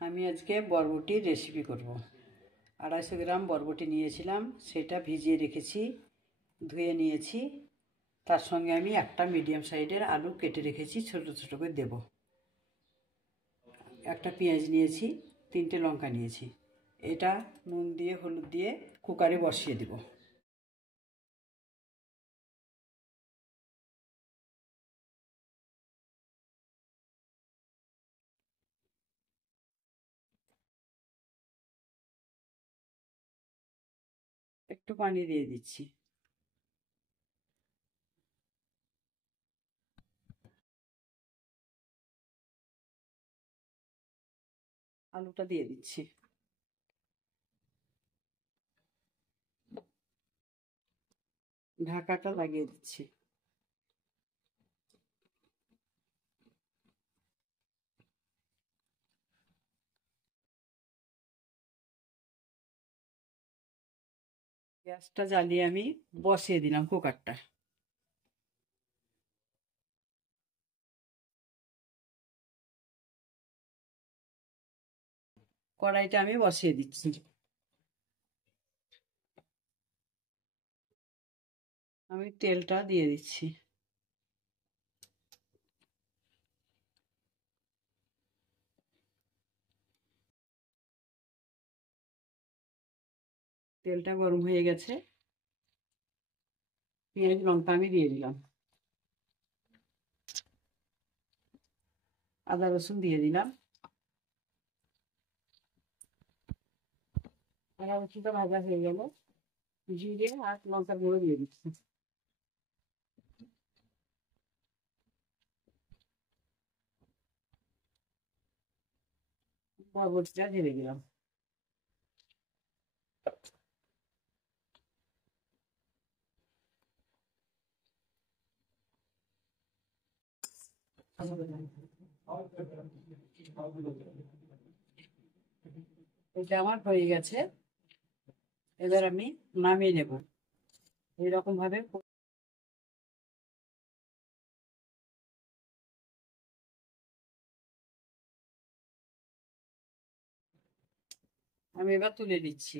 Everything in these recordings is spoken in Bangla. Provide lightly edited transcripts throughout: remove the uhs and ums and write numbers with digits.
আমি আজকে বরবটির রেসিপি করব। 250 গ্রাম বরবটি নিয়েছিলাম, সেটা ভিজিয়ে রেখেছি, ধুয়ে নিয়েছি। তার সঙ্গে আমি একটা মিডিয়াম সাইজের আলু কেটে রেখেছি, ছোট ছোট করে দেব। একটা পেঁয়াজ নিয়েছি, 3টে লঙ্কা নিয়েছি। এটা নুন দিয়ে হলুদ দিয়ে কুকারে বসিয়ে দেব। একটু পানি দিয়ে দিচ্ছি। আলুটা দিয়ে দিচ্ছি। ঢাকাটা লাগিয়ে দিচ্ছি। গ্যাসটা জ্বালিয়ে আমি বসিয়ে দিলাম কুকারটা। কড়াইটা আমি বসিয়ে দিচ্ছি। আমি তেলটা দিয়ে দিচ্ছি। তেলটা গরম হয়ে গেছে, পেঁয়াজ লঙ্কা আমি দিয়ে দিলাম। আদা রসুন দিয়ে দিলাম। আদা রসুনটা ভাজা হয়ে গেল, জিরে আর লঙ্কার গুঁড়ো দিয়ে দিচ্ছি। বরবটিটা ঢেলে দিলাম। এটা আমার হয়ে গেছে, এবার আমি নামিয়ে নেব। এইরকম ভাবে আমি এবার তুলে দিচ্ছি।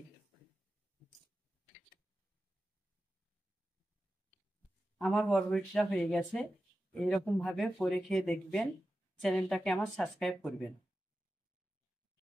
আমার বরবটিটা হয়ে গেছে। এইরকম ভাবে করে খেয়ে দেখবেন। চ্যানেলটাকে আমার সাবস্ক্রাইব করবেন।